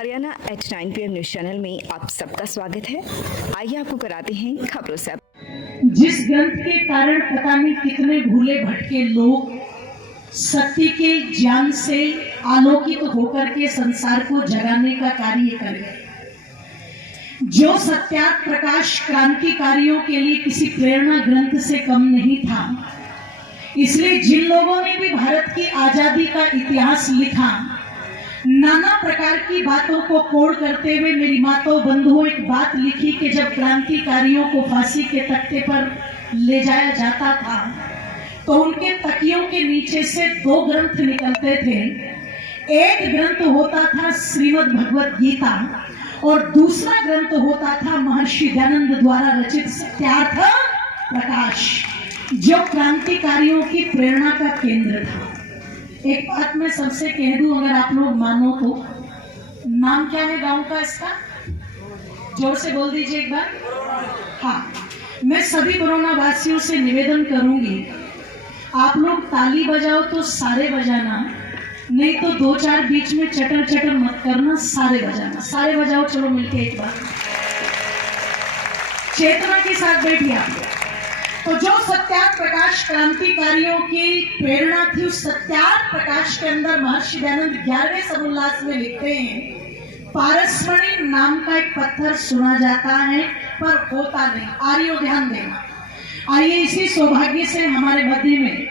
Haryana H9 PM news channel में आप सबका स्वागत है। आइए आपको कराते हैं खबरों से। जिस ग्रंथ के कारण पता नहीं कितने भूले भटके लोग सत्य के ज्ञान से आलोकित होकर के संसार को जगाने का कार्य करें, जो सत्यार्थ प्रकाश क्रांतिकारियों के लिए किसी प्रेरणा ग्रंथ से कम नहीं था। इसलिए जिन लोगों ने भी भारत की आजादी का इतिहास लिखा, नाना प्रकार की बातों को कोड करते हुए मेरी माताओं बंधुओं एक बात लिखी कि जब क्रांतिकारियों को फांसी के तख्ते पर ले जाया जाता था तो उनके तकियों के नीचे से दो ग्रंथ निकलते थे। एक ग्रंथ होता था श्रीमद् भगवत गीता और दूसरा ग्रंथ होता था महर्षि दयानंद द्वारा रचित सत्यार्थ प्रकाश, जो क्रांतिकारियों की प्रेरणा का केंद्र था। एक बात मैं सबसे कह दूं, अगर आप लोग मानो तो, नाम क्या है गांव का इसका? जोर से बोल दीजिए एक बार। हाँ, मैं सभी बरौना वासियों से निवेदन करूंगी, आप लोग ताली बजाओ तो सारे बजाना, नहीं तो दो चार बीच में चटर चटर मत करना, सारे बजाना। सारे बजाओ, चलो मिलके एक बार चेतना के साथ बैठिए आप। तो जो सत्यार्थ प्रकाश क्रांतिकारियों की प्रेरणा थी, उस सत्यार्थ प्रकाश के अंदर महर्षि दयानंद 11वें समुल्लास में लिखते हैं, पारसमणि नाम का एक पत्थर सुना जाता है पर होता नहीं। आर्यों ध्यान देना। आइए इसी सौभाग्य से हमारे मध्य में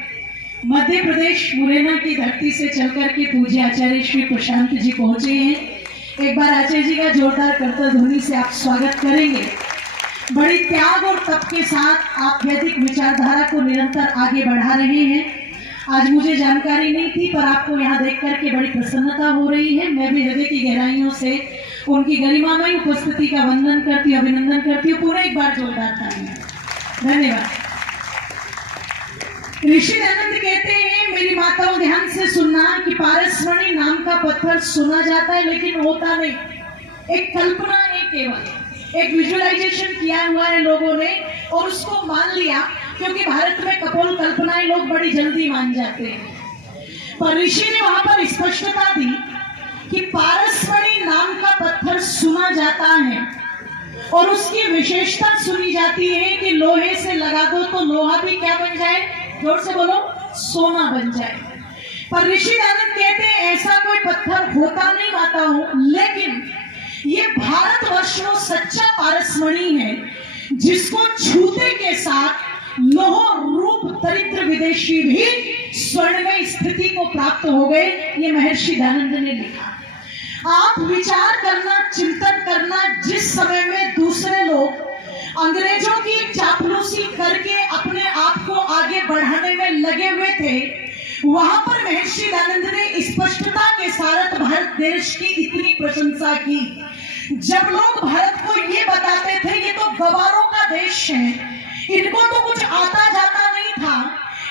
मध्य प्रदेश मुरैना की धरती से चलकर के पूज्य आचार्य श्री प्रशांत जी पहुंचे हैं। एक बार आचार्य जी का जोरदार करतल ध्वनि से आप स्वागत करेंगे। बड़ी त्याग और तप के साथ आप वैदिक विचारधारा को निरंतर आगे बढ़ा रहे हैं। आज मुझे जानकारी नहीं थी, पर आपको यहाँ देख करके बड़ी प्रसन्नता हो रही है। मैं भी हृदय की गहराइयों से उनकी गरिमामयी उपस्थिति का वंदन करती हूँ, अभिनंदन करती हूँ। पूरा एक बार जोरदार तालियां। धन्यवाद। ऋषि दयानंद कहते हैं, मेरी माताओं ध्यान से सुनना, कि पारसमणि नाम का पत्थर सुना जाता है लेकिन होता नहीं। एक कल्पना है, केवल एक विजुअलाइजेशन किया हुआ है लोगों ने और उसको मान लिया, क्योंकि भारत में कपोल कल्पनाएं लोग बड़ी जल्दी मान जाते हैं। पर ऋषि ने वहां पर स्पष्टता दी कि पारसमणि नाम का पत्थर सुना जाता है और उसकी विशेषता सुनी जाती है कि लोहे से लगा दो तो लोहा भी क्या बन जाए? जोर से बोलो, सोना बन जाए। पर ऋषि दयानंद कहते हैं ऐसा कोई पत्थर होता नहीं माता हूं, लेकिन ये भारतवर्ष में सच्चा पारसमणि है जिसको छूते के साथ लोह रूप दरिद्र विदेशी भी स्वर्ण में स्थिति को प्राप्त हो गए। ये महर्षि दयानंद ने लिखा। आप विचार करना, चिंतन करना, जिस समय में दूसरे लोग अंग्रेजों की चापलूसी करके अपने आप को आगे बढ़ाने में लगे हुए थे, वहां पर महर्षि दयानंद ने स्पष्टता के साथ भारत देश की इतनी प्रशंसा की। जब लोग भारत को ये बताते थे ये तो गवारों का देश है, इनको तो कुछ आता जाता नहीं था,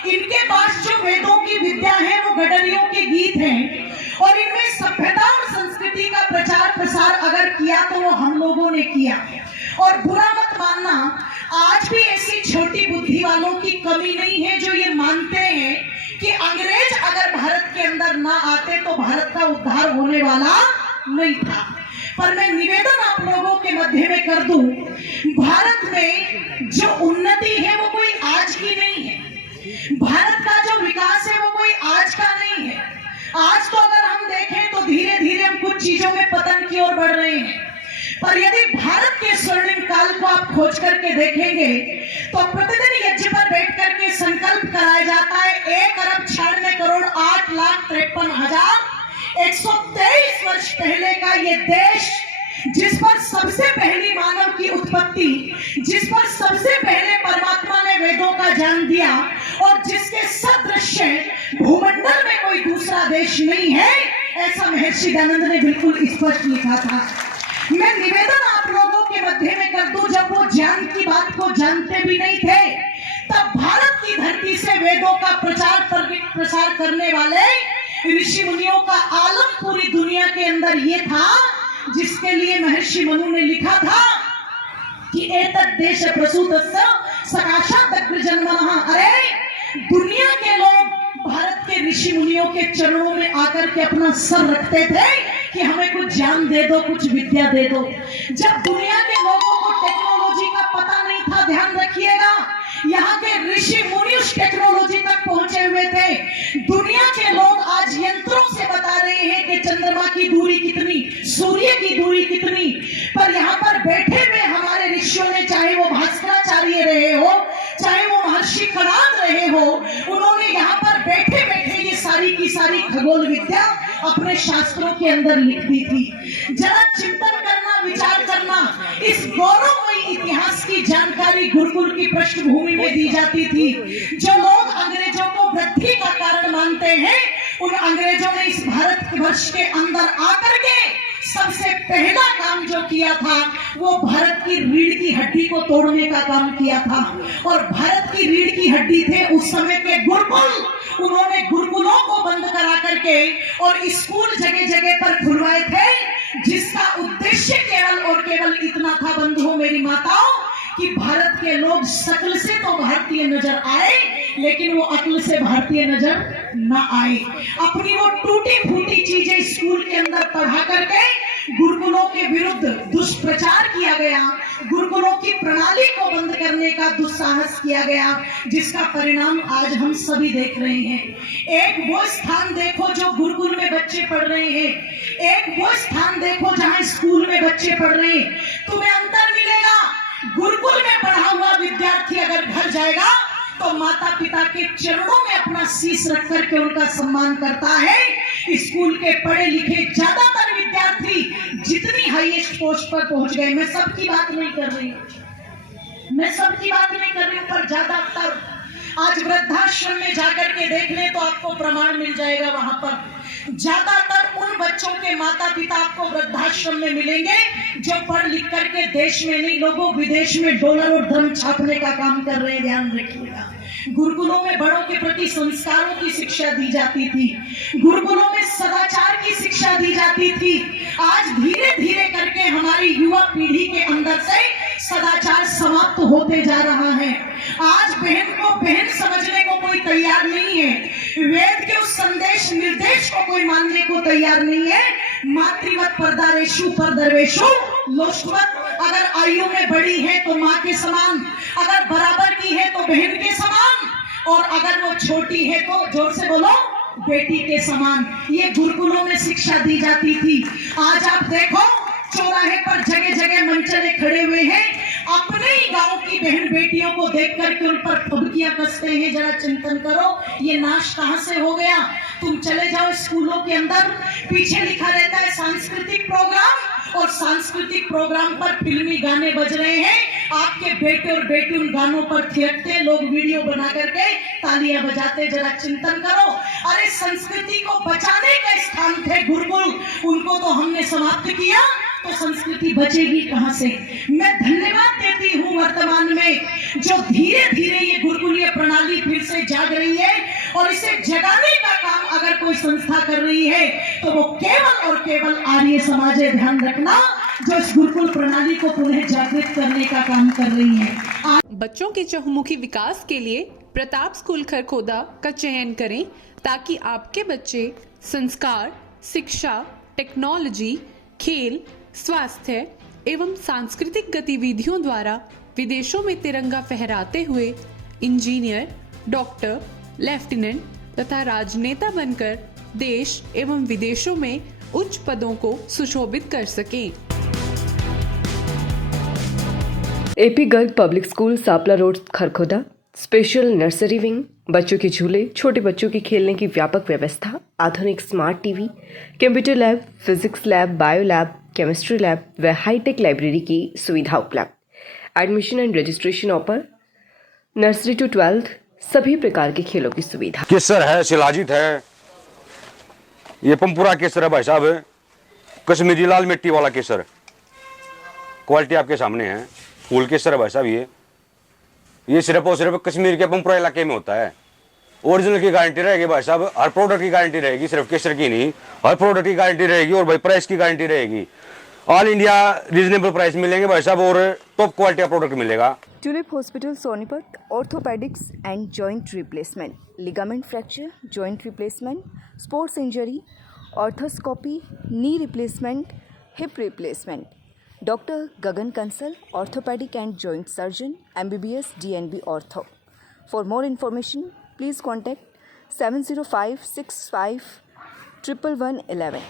इनके पास जो वेदों की विद्या है वो गडरियों के गीत हैं, और इनमें सभ्यता और संस्कृति का प्रचार प्रसार अगर किया तो वो हम लोगों ने किया। और बुरा मत मानना, आज भी ऐसी छोटी बुद्धि वालों की कमी नहीं है जो ये मानते हैं कि अंग्रेज अगर भारत के अंदर ना आते तो भारत का उद्धार होने वाला नहीं था। पर मैं निवेदन आप लोगों के मध्य में कर दूं, भारत में जो उन्नति है वो कोई आज की नहीं है। भारत का जो विकास है वो कोई आज का नहीं है। आज तो अगर हम देखें तो धीरे धीरे हम कुछ चीजों में पतन की ओर बढ़ रहे हैं, पर यदि भारत के स्वर्णिम काल को आप खोज करके देखेंगे तो प्रतिदिन यज्ञ पर बैठ करके संकल्प कराया जाता है 1,96,53,123 वर्ष पहले का ये देश, जिस पर सबसे पहली मानव की उत्पत्ति, जिस पर सबसे पहले परमात्मा ने वेदों का ज्ञान दिया और जिसके सदृश भूमंडल में कोई दूसरा देश नहीं है, ऐसा महर्षि दयानंद ने बिल्कुल स्पष्ट लिखा था। मैं निवेदन आप लोगों के मध्य में कर दूं, जब वो ज्ञान की बात को जानते भी नहीं थे, तब भारत की धरती से वेदों का प्रसार करने वाले ऋषि मुनियों का आलम पूरी दुनिया के अंदर ये था, जिसके लिए महर्षि मनु ने लिखा था कि एतद् देश प्रसूतस्य सकाशात् अग्रजन्मनः। अरे दुनिया के लोग भारत के ऋषि मुनियों के चरणों में आकर के अपना सर रखते थे कि हमें कुछ ज्ञान दे दो, कुछ विद्या दे दो। जब दुनिया के लोगों को टेक्नोलॉजी का पता नहीं था, ध्यान रखिएगा, यहाँ के ऋषि मुनि उस टेक्नोलॉजी तक पहुंचे हुए थे। दुनिया के लोग आज यंत्रों से बता रहे हैं कि चंद्रमा की दूरी कितनी, सूर्य की दूरी कितनी, पर यहाँ पर बैठे हुए हमारे ऋषियों ने, चाहे वो भास्कराचार्य रहे हो, चाहे वो महर्षि कणाद रहे हो, उन्होंने यहाँ पर बैठे बैठे ये सारी की सारी खगोल विद्या अपने शास्त्रों के अंदर लिख दी थी। जरा चिंतन करना, विचार करना, इस गौरवमयी इतिहास की जानकारी गुरुकुल की पृष्ठभूमि में दी जाती थी। जो लोग अंग्रेजों को वृद्धि का कारण मानते हैं, उन अंग्रेजों ने इस भारत वर्ष के अंदर आकर के सबसे पहला काम जो किया था वो भारत की रीढ़ की हड्डी को तोड़ने का काम किया था। और भारत की रीढ़ की हड्डी थे उस समय के गुरुकुल। उन्होंने गुरुकुलों को बंद करा करके और स्कूल जगह जगह पर खुलवाए थे, जिसका उद्देश्य केवल और केवल इतना था, बंधुओं मेरी माताओं, कि भारत के लोग शकल से तो भारतीय नजर आए, लेकिन वो अक्ल से भारतीय नजर न आए। अपनी वो टूटी फूटी चीजें स्कूल के अंदर पढ़ा करके गुरुकुलों के विरुद्ध दुष्प्रचार किया गया, गुरुकुलों की प्रणाली को बंद करने का दुस्साहस किया गया, जिसका परिणाम आज हम सभी देख रहे हैं। एक वो स्थान देखो जो गुरुकुल में बच्चे पढ़ रहे हैं, एक वो स्थान देखो जहां स्कूल में बच्चे पढ़ रहे हैं, तुम्हें अंतर मिलेगा। गुरुकुल में पढ़ा हुआ विद्यार्थी अगर घर जाएगा तो माता पिता के चरणों में अपना शीश रख करके उनका सम्मान करता है। स्कूल के पढ़े लिखे ज्यादातर विद्यार्थी जितनी हाईएस्ट पोस्ट पर पहुंच गए, मैं सबकी बात नहीं कर रही हूं, पर ज्यादातर आज वृद्धाश्रम में जाकर के देख ले तो आपको प्रमाण मिल जाएगा। वहां पर ज्यादातर उन बच्चों के माता पिता आपको वृद्धाश्रम में मिलेंगे जो पढ़ लिख करके देश में नहीं, लोगों विदेश में डॉलर और धर्म छापने का काम कर रहे हैं। ध्यान रखिएगा, गुरुकुलों में बड़ों के प्रति संस्कारों की शिक्षा दी जाती थी, गुरुकुलों में सदाचार की शिक्षा दी जाती थी। आज धीरे धीरे करके हमारी युवा पीढ़ी के अंदर से सदाचार समाप्त होते जा रहा है। आज बहन को बहन समझने को कोई तैयार नहीं है, वेद के उस संदेश निर्देश को कोई मानने को तैयार नहीं है। मातृवत परदारेशु परदर्वेशु लोष्टवत, अगर आयु में बड़ी है तो माँ के समान, अगर बराबर की है तो बहन के समान, और अगर वो छोटी है तो जोर से बोलो बेटी के समान। ये गुरुकुलों में शिक्षा दी जाती थी। आज आप देखो चौराहे पर जगह जगह मंचले खड़े हुए हैं, अपने ही गांव की बहन बेटियों को देख करके उन पर फबकियां कसते हैं। जरा चिंतन करो, ये नाश कहां से हो गया। तुम चले जाओ स्कूलों के अंदर, पीछे लिखा रहता है सांस्कृतिक प्रोग्राम, और सांस्कृतिक प्रोग्राम पर फिल्मी गाने बज रहे हैं। आपके बेटे और बेटी उन गानों पर थिरकते, लोग वीडियो बना करके तालियां बजाते। जरा चिंतन करो, अरे संस्कृति को बचाने का स्थान थे गुरुकुल, उनको तो हमने समाप्त किया, तो संस्कृति बचेगी कहां से। मैं धन्यवाद देती हूं वर्तमान में जो धीरे धीरे ये गुरुकुलीय प्रणाली फिर से जाग रही है, और इसे जगाने का काम अगर कोई संस्था कर रही है तो वो केवल और केवल आर्य समाज है। ध्यान रखना, जो इस गुरुकुल प्रणाली को पुनः जागृत करने का काम कर रही है। बच्चों के चहुमुखी विकास के लिए प्रताप स्कूल खरखोदा का चयन करें, ताकि आपके बच्चे संस्कार, शिक्षा, टेक्नोलॉजी, खेल, स्वास्थ्य एवं सांस्कृतिक गतिविधियों द्वारा विदेशों में तिरंगा फहराते हुए इंजीनियर, डॉक्टर, लेफ्टिनेंट तथा राजनेता बनकर देश एवं विदेशों में उच्च पदों को सुशोभित कर सकें। AP Garg public school, Sapla road, Kharkhoda. Special nursery wing, बच्चों के झूले, छोटे बच्चों के खेलने की व्यापक व्यवस्था, आधुनिक smart TV, computer lab, physics lab, bio lab, chemistry lab व हाईटेक लाइब्रेरी की सुविधा उपलब्ध। Admission and registration open. Nursery to 12th सभी प्रकार के खेलों की सुविधा। केसर है, शिलाजीत है, ये पंपुरा केसर है भाई साहब, कश्मीरी लाल मिट्टी वाला केसर, क्वालिटी आपके सामने है। फूल केसर है भाई साहब, ये सिर्फ और सिर्फ कश्मीर के पंपुरा इलाके में होता है। ओरिजिनल की गारंटी रहेगी भाई साहब, हर प्रोडक्ट की गारंटी रहेगी, सिर्फ केसर की नहीं, हर प्रोडक्ट की गारंटी रहेगी, और भाई प्राइस की गारंटी रहेगी। ऑल इंडिया रीजनेबल प्राइस मिलेंगे भाई साहब, और टॉप क्वालिटी का प्रोडक्ट मिलेगा। Tulip hospital Sonipat, orthopaedics and joint replacement, ligament fracture, joint replacement, sports injury, arthroscopy, knee replacement, hip replacement. Doctor Gagan Kansal, orthopaedic and joint surgeon, MBBS DNB ortho. For more information please contact 7056511111।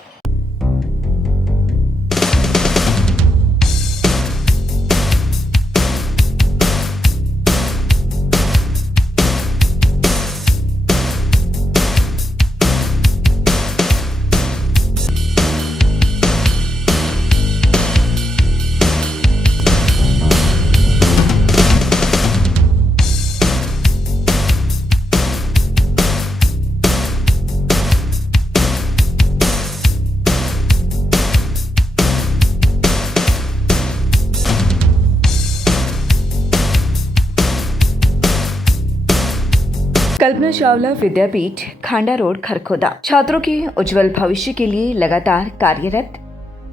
Kalpana Chawla Vidyapeeth, Khanda road, Kharkhoda. छात्रों के उज्जवल भविष्य के लिए लगातार कार्यरत।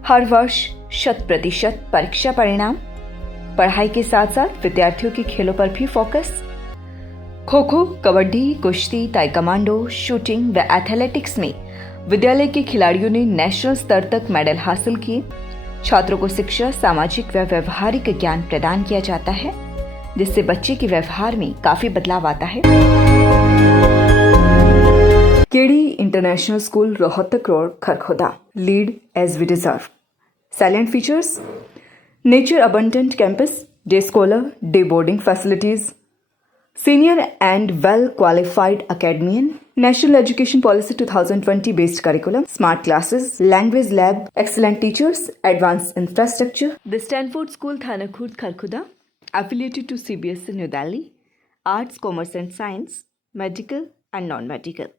हर वर्ष 100% परीक्षा परिणाम। पढ़ाई के साथ साथ विद्यार्थियों के खेलों पर भी फोकस। खो खो, कबड्डी, कुश्ती, ताइक्वांडो, शूटिंग व एथलेटिक्स में विद्यालय के खिलाड़ियों ने नेशनल स्तर तक मेडल हासिल किए। छात्रों को शिक्षा, सामाजिक व व्यवहारिक ज्ञान प्रदान किया जाता है, जिससे बच्चे के व्यवहार में काफी बदलाव आता है। KD international school, Rohtak road, Kharkhoda. Lead as we deserve. Silent features: nature abundant campus, day scholar, day boarding facilities, senior and well qualified academian, National Education Policy 2020 based curriculum, smart classes, language lab, excellent teachers, advanced infrastructure. The Stanford School, Thanakhurd, Kharkhoda, affiliated to CBSE New Delhi, Arts, Commerce and Science, Medical and Non-Medical.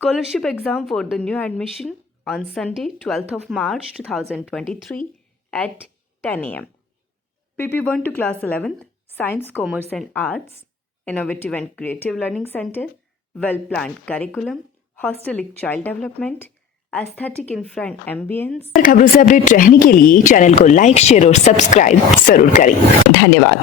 Scholarship exam for the new admission on Sunday, 12th of March 2023 at 10 a.m. PP1 to class 11th, Science, Commerce and Arts, Innovative and Creative Learning Center, well-planned curriculum, hostelic child development, aesthetic infra and ambience। खबरों से update रहने के लिए channel को like, share और subscribe जरूर करें। धन्यवाद।